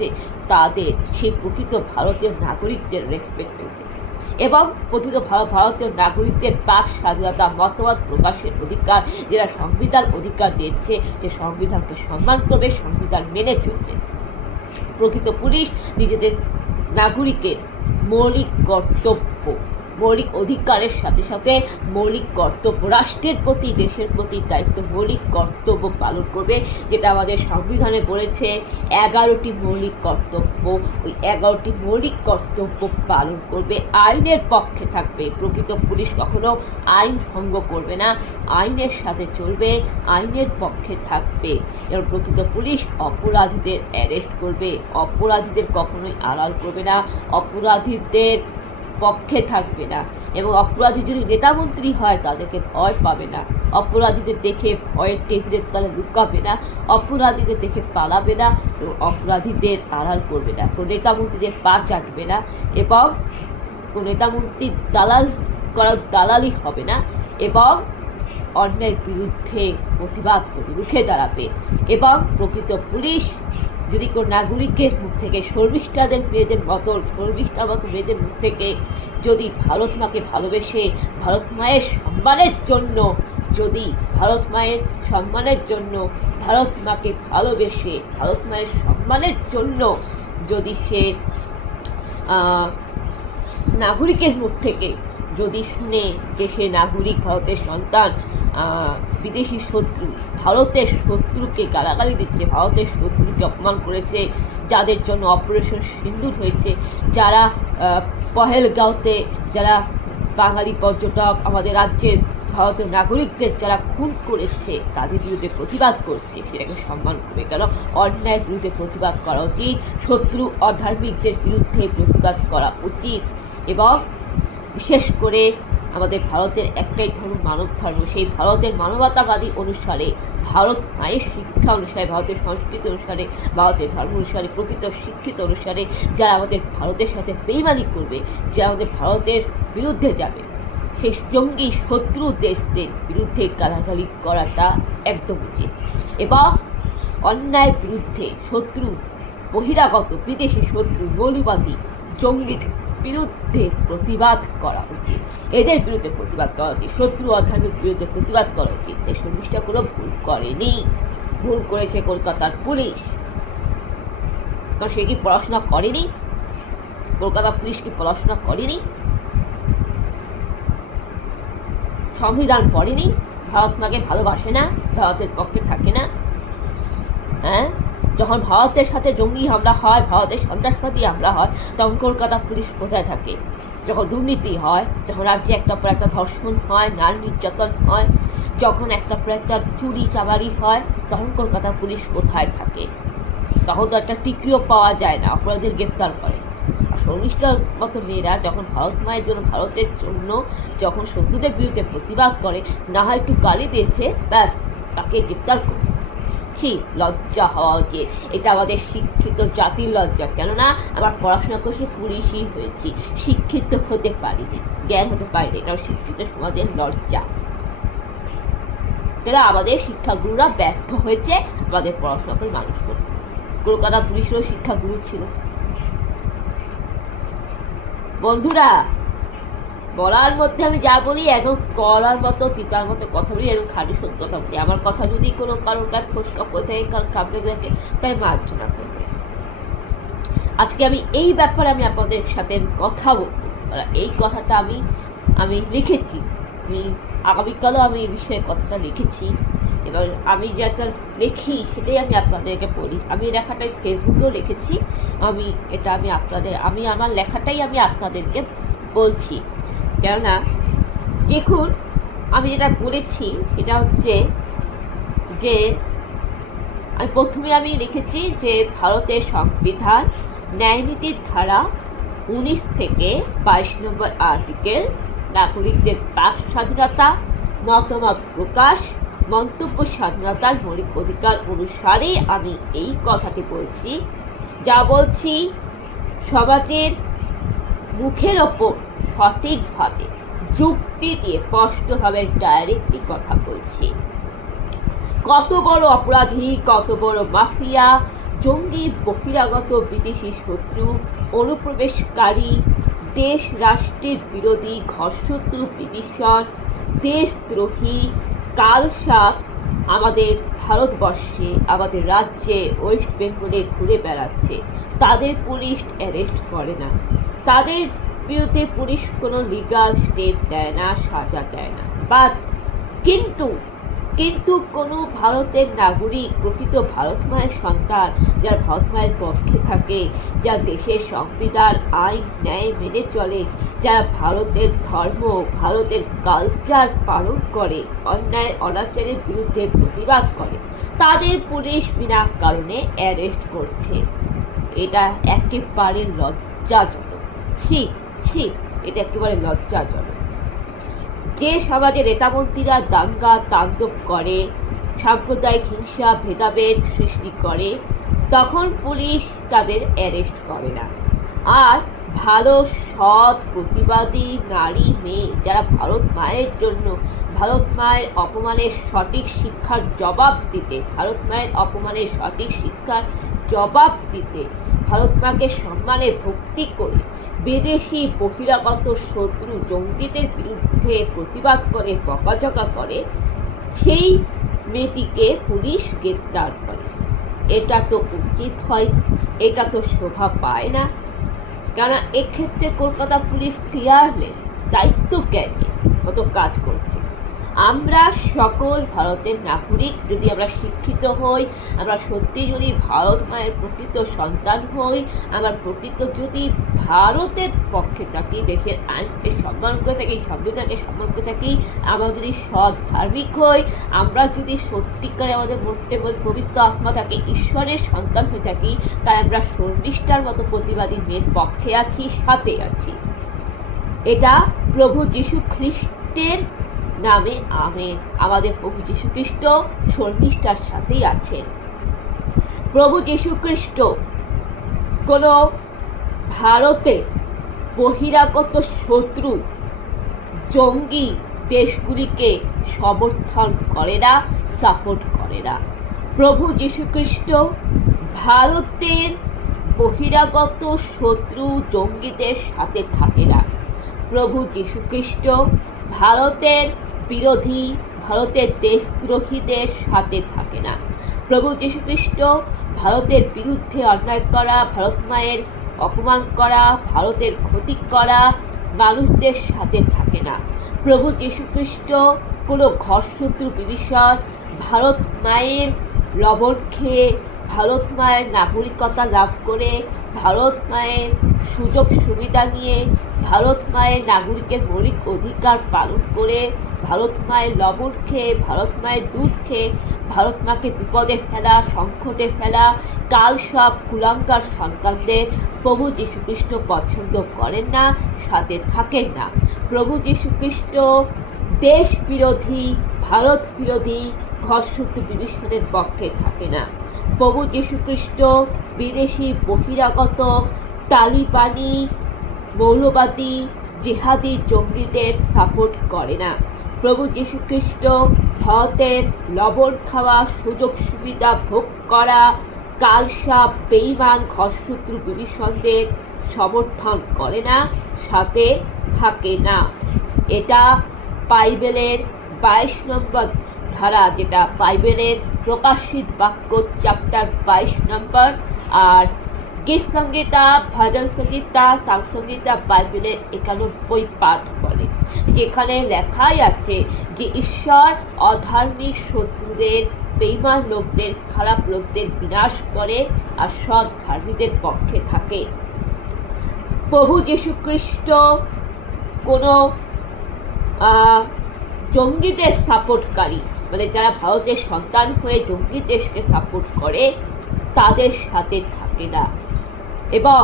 করছে তাদের সেই প্রকৃত ভারতীয় নাগরিকদের রেসপেক্ট করবে এবং প্রকৃত ভারতীয় নাগরিকদের বাক স্বাধীনতা, মতামত প্রকাশের অধিকার, যারা সংবিধান অধিকার দিয়েছে, যে সংবিধানকে সম্মান করবে, সংবিধান মেনে চলবে। প্রকৃত পুলিশ নিজেদের নাগরিকের মৌলিক কর্তব্য, মৌলিক অধিকারের সাথে সাথে মৌলিক কর্তব্য, রাষ্ট্রের প্রতি, দেশের প্রতি দায়িত্ব, মৌলিক কর্তব্য পালন করবে, যেটা আমাদের সংবিধানে বলেছে 11টি মৌলিক কর্তব্য। ওই 11টি মৌলিক কর্তব্য পালন করবে, আইনের পক্ষে থাকবে। প্রকৃত পুলিশ কখনো আইন ভঙ্গ করবে না, আইনের সাথে চলবে, আইনের পক্ষে থাকবে। এবং প্রকৃত পুলিশ অপরাধীদের অ্যারেস্ট করবে, অপরাধীদের কখনোই আড়াল করবে না, অপরাধীদের পক্ষে থাকবে না। এবং অপরাধী যদি নেতামন্ত্রী হয় তাদেরকে ভয় পাবে না, অপরাধীদের দেখে ভয়ের টেবিলের তলে লুকাবে না, অপরাধীদের দেখে পালাবে না, এবং অপরাধীদের আড়াল করবে না, কোনো নেতামন্ত্রীদের পা চাটবে না, এবং কোনো নেতামন্ত্রীর দালালি হবে না, এবং অন্যায়ের বিরুদ্ধে প্রতিবাদ করে রুখে দাঁড়াবে। এবং প্রকৃত পুলিশ যদি কোনো নাগরিকের মুখ থেকে, শর্মিষ্ঠাদের মেয়েদের মতো, শর্মিষ্ঠার মতো মেয়েদের মুখ থেকে যদি ভারত মাকে ভালোবেসে, ভারত মায়ের সম্মানের জন্য, যদি ভারত মায়ের সম্মানের জন্য, ভারত মাকে ভালোবেসে, ভারত মায়ের সম্মানের জন্য যদি সে নাগরিকের মুখ থেকে যদি শুনে যে সে নাগরিক, ভারতের সন্তান, বিদেশি শত্রু, ভারতের শত্রুকে গালাগালি দিচ্ছে, ভারতের শত্রুকে অপমান করেছে, যাদের জন্য অপারেশন সিন্দুর হয়েছে, যারা পহেলগাঁওতে যারা বাঙালি পর্যটক, আমাদের রাজ্যের ভারতের নাগরিকদের যারা খুন করেছে, তাদের বিরুদ্ধে প্রতিবাদ করছে, সেটাকে সম্মান করবে। কেন? অন্যায়ের বিরুদ্ধে প্রতিবাদ করা উচিত, শত্রু অধার্মিকদের বিরুদ্ধে প্রতিবাদ করা উচিত। এবং বিশেষ করে আমাদের ভারতের একটাই ধর্ম, মানব ধর্ম। সেই ভারতের মানবতাবাদী অনুসারে, ভারত মায়ের শিক্ষা অনুসারে, ভারতের সংস্কৃতি অনুসারে, ভারতের ধর্ম অনুসারে, প্রকৃত শিক্ষিত অনুসারে যারা আমাদের ভারতের সাথে বেইমানি করবে, যারা আমাদের ভারতের বিরুদ্ধে যাবে, সেই জঙ্গি শত্রু দেশদের বিরুদ্ধে গালাগালি করাটা একদম উচিত। এবং অন্যায়ের বিরুদ্ধে, শত্রু, বহিরাগত বিদেশি শত্রু, মৌলবাদী, জঙ্গিদের বিরুদ্ধে প্রতিবাদ করা উচিত, এদের বিরুদ্ধে প্রতিবাদ করা উচিত, শত্রু অধার্মিক বিরুদ্ধে প্রতিবাদ করা উচিত। এই সন্ধিটা কোনো ভুল করেনি, ভুল করেছে কলকাতার পুলিশ। তো সে কি পড়াশোনা করেনি? কলকাতা পুলিশ কি পড়াশোনা করেনি? সংবিধান পড়েনি? ভারত মাকে ভালোবাসে না? ভারতের পক্ষে থাকে না? হ্যাঁ, যখন ভারতের সাথে জঙ্গি হামলা হয়, ভারতের সন্ত্রাসবাদী হামলা হয়, তখন কলকাতা পুলিশ কোথায় থাকে? যখন দুর্নীতি হয়, যখন রাজ্যে একটা পর একটা ধর্ষণ হয়, নারী নির্যাতন হয়, যখন একটা পর একটা চুরি চাবারি হয়, তখন কলকাতা পুলিশ কোথায় থাকে? তখন তো একটা টিকিও পাওয়া যায় না, অপরাধীদের গ্রেপ্তার করে। আর শর্মিষ্ঠার মতো মেয়েরা যখন ভারত মায়ের জন্য, ভারতের জন্য যখন শত্রুদের বিরুদ্ধে প্রতিবাদ করে, না হয় একটু গালি দিয়েছে, ব্যাস তাকে গ্রেপ্তার করে। লজ্জা হওয়া উচিত। এটা আমাদের শিক্ষিত জাতির লজ্জা। কেননা আমার পড়াশোনা করছি, পুলিশই হয়েছি, শিক্ষিত হতে পারিনি, জ্ঞান হতে পারিনি, কারণ শিক্ষিত সমাজের লজ্জা। তাহলে আমাদের শিক্ষাগুরুরা ব্যর্থ হয়েছে আমাদের পড়াশোনা করে মানুষ করতে। কলকাতা পুলিশেরও শিক্ষাগুরু ছিল। বন্ধুরা, বলার মধ্যে আমি যা বলি এখন করার মতো, তিতার মতো কথা বলি, এবং খাঁটি সত্য কথা বলি। আমার কথা যদি কোনো কারোর কাছে ফসকা পড়ে থাকে, কারণ কামড়ে থাকে, তাই মার্জনা করবে। আজকে আমি এই ব্যাপারে আমি আপনাদের সাথে কথা বলবো। এই কথাটা আমি লিখেছি, আমি আগামীকালও আমি এই বিষয়ে কথাটা লিখেছি। এবার আমি যেটা লিখি সেটাই আমি আপনাদেরকে বলি। আমি লেখাটাই ফেসবুকেও লিখেছি, আমি আমার লেখাটাই আমি আপনাদেরকে বলছি। কেননা দেখুন, আমি যেটা বলেছি সেটা হচ্ছে যে আমি লিখেছি যে ভারতের সংবিধান ন্যায়নীতির ধারা 19 থেকে 22 নম্বর আর্টিকেল নাগরিকদের বাক স্বাধীনতা, মতামত প্রকাশ, মন্তব্য স্বাধীনতার মৌলিক অধিকার অনুসারে আমি এই কথাটি বলছি। যা বলছি সমাজের মুখের ওপর সঠিকভাবে যুক্তি দিয়ে স্পষ্টভাবে ডাইরেক্টলি কথা বলছি। কত বড় অপরাধী, কত বড় মাফিয়া, জঙ্গি, বহিরাগত বিদেশি শত্রু, অনুপ্রবেশকারী, দেশ রাষ্ট্রের বিরোধী, ঘরশত্রু বিভীষণ, দেশদ্রোহী, কালসাপ আমাদের ভারতবর্ষে, আমাদের রাজ্যে, ওয়েস্ট বেঙ্গলে ঘুরে বেড়াচ্ছে। তাদের পুলিশ অ্যারেস্ট করে না, তাদের বিরুদ্ধে পুলিশ কোনো লিগাল স্টেপ দেয় না, সাজা দেয় না। বাট কিন্তু কোনো ভারতের নাগরিক, প্রকৃত ভারত মায়ের সন্তান, যারা ভারত মায়ের পক্ষে থাকে, যা দেশের সংবিধান, আইন, ন্যায় মেনে চলে, যারা ভারতের ধর্ম, ভারতের কালচার পালন করে, অন্যায় অনাচারের বিরুদ্ধে প্রতিবাদ করে, তাদের পুলিশ বিনা কারণে অ্যারেস্ট করছে। এটা একেবারে লজ্জাজনক। ছি, এটা একেবারে লজ্জাজনক। যে সমাজে নেতামন্ত্রীরা দাঙ্গা তাণ্ডব করে, সাম্প্রদায়িক হিংসা, ভেদাভেদ সৃষ্টি করে, তখন পুলিশ তাদের অ্যারেস্ট করে না। আর ভালো সৎ প্রতিবাদী নারী, মেয়ে, যারা ভারত মায়ের জন্য, ভারত মায়ের অপমানের সঠিক শিক্ষার জবাব দিতে, ভারত মায়ের অপমানের সঠিক শিক্ষার জবাব দিতে, ভারত মাকে সম্মানে ভক্তি করে বিদেশি বহিরাগত শত্রু জঙ্গিদের বিরুদ্ধে প্রতিবাদ করে, বকাঝকা করে, সেই মেয়েটিকে পুলিশ গ্রেপ্তার করে। এটা তো উচিত হয়, এটা তো শোভা পায় না। কেননা এক্ষেত্রে কলকাতা পুলিশ কেয়ারলেস, দায়িত্ব জ্ঞানী মতো কাজ করছে। আমরা সকল ভারতের নাগরিক যদি আমরা শিক্ষিত হই, আমরা সত্যি যদি ভারত মায়ের প্রকৃত সন্তান হই, আমরা প্রকৃত যদি ভারতের পক্ষে থাকি, দেশের আইনকে সম্মান করে থাকি, সংবিধানকে সম্মান করে থাকি, আমরা যদি সৎ ধার্মিক হই, আমরা যদি সত্যিকারে আমাদের মধ্যে পবিত্র আত্মা থাকে, ঈশ্বরের সন্তান হয়ে থাকি, তাই আমরা শর্মিষ্ঠার মতো প্রতিবাদী মেয়ের পক্ষে আছি, সাথে আছি। এটা প্রভু যীশু খ্রিস্টের নামে আমেন। আমাদের প্রভু যীশু খ্রিস্ট শর্মিষ্ঠার সাথেই আছেন। প্রভু যীশু খ্রিস্ট কোন ভারতে বহিরাগত শত্রু জঙ্গি দেশগুলিকে সমর্থন করে না, সাপোর্ট করে না। প্রভু যীশু খ্রিস্ট ভারতের বহিরাগত শত্রু জঙ্গিদের সাথে থাকে না। প্রভু যীশু খ্রিস্ট ভারতের বিরোধী, ভারতের দেশদ্রোহীদের সাথে থাকে না। প্রভু যীশু খ্রিস্ট ভারতের বিরুদ্ধে অন্যায় করা, ভারত মায়ের অপমান করা, ভারতের ক্ষতি করা মানুষদের সাথে থাকে না। প্রভু যীশু খ্রিস্ট কোনো ঘরশত্রু বিভীষণ ভারত মায়ের লবণ খেয়ে, ভারত মায়ের নাগরিকতা লাভ করে, ভারত মায়ের সুযোগ সুবিধা নিয়ে, ভারত মায়ের নাগরিকের মৌলিক অধিকার পালন করে, ভারত মায়ের লবণ খেয়ে, ভারত মায়ের দুধ খেয়ে ভারত মাকে বিপদে ফেলা, সংকটে ফেলা কালসাপ কুলাঙ্গার সন্তানদের প্রভু যীশু খ্রিস্ট পছন্দ করেন না, সাথে থাকেন না। প্রভু যীশু খ্রিস্ট দেশ বিরোধী, ভারত বিরোধী, ঘরশত্রু বিভীষণের পক্ষে থাকে না। প্রভু যীশু খ্রিস্ট বিদেশি বহিরাগত তালিবানি, মৌলবাদী, জিহাদি জঙ্গিদের সাপোর্ট করে না। প্রভু যীশু খ্রিস্ট ভারতের লবণ খাওয়া, সুযোগ সুবিধা ভোগ করা কালসাপ, বেঈমান, ঘরশত্রু বিভীষণদের সমর্থন করে না, সাথে থাকে না। এটা বাইবেলের 22 নম্বর ধারা, যেটা বাইবেলের প্রকাশিত বাক্য চ্যাপ্টার 22 নম্বর। আর গীত সংগীতা, ভজন সংগীতা, সাং সংগীতা বাইবেলের 91 পাঠ করে, যেখানে লেখাই আছে যে ঈশ্বর অধার্মিক শত্রুদের, বেঈমান লোকদের, খারাপ লোকদের বিনাশ করে আর সৎ ধার্মীদের পক্ষে থাকে। প্রভু যীশু খ্রিস্ট কোনো জঙ্গিদের সাপোর্টকারী, মানে যারা ভারতের সন্তান হয়ে জঙ্গি দেশকে সাপোর্ট করে, তাদের সাথে থাকে না। এবং